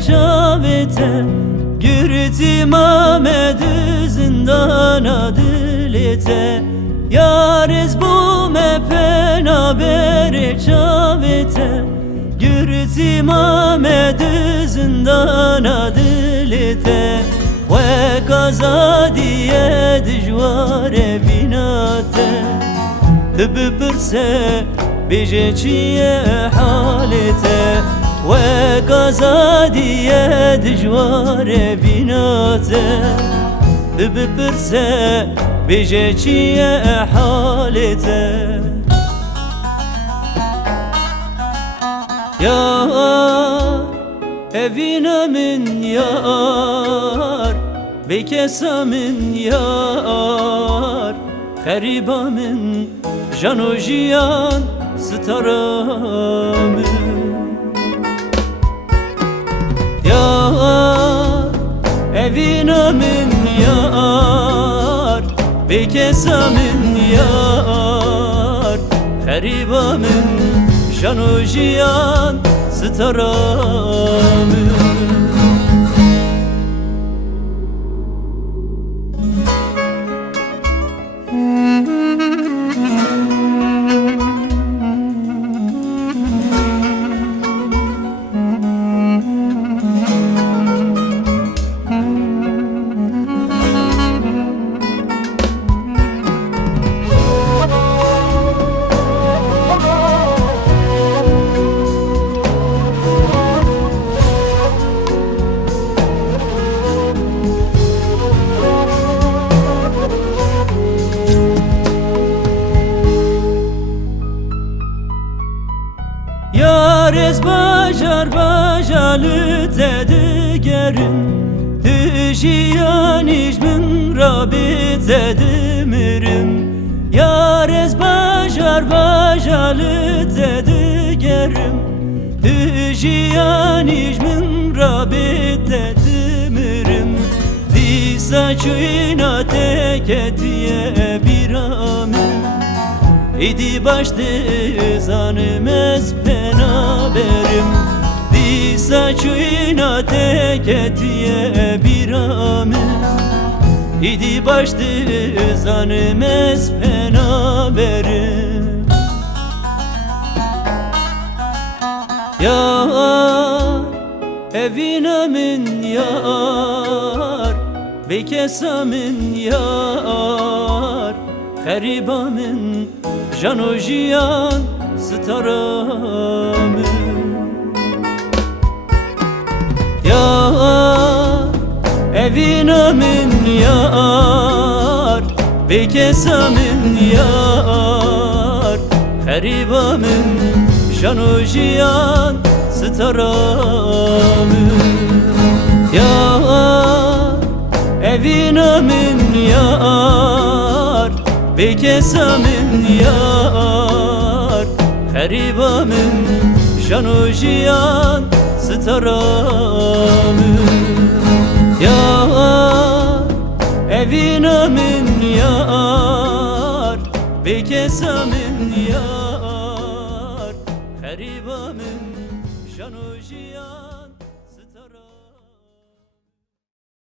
çavete Gürtim Ahmed'ü zindana dilete Yariz bu mepena bere çavete Gürtim Ahmed'ü zindana dilete Ve kaza diye dijware binate Tıbı pırse bije çiye halete Ve kaza diye dijware binate Tıbı pırse bije çiye halete Yar evine min yar Bekesa min yar Geriba min jano jiyan stara min Yar evine min yar Bekesa min yar Geriba min jano jiyan stara min Yarez bajar bajalı dedigerim Tüjiyan icmin rabit edimirim Yarez bajar bajalı dedigerim Tüjiyan icmin rabit edimirim Disa çuyna teketiye bir amin İdi baştı zanım espena berim Disa çuyna teketiye bir amin İdi baştı zanım espena berim Yar evine min yar Bekesa min yar Geriba min jano jiyan stara min Yar evine min yar Bekesa min yar Geriba min jano jiyan stara min Yar evine min yar Bekesa min yar Geriba min jano jiyan stara min Yar evine min yar Bekesa min yar Geriba min jano jiyan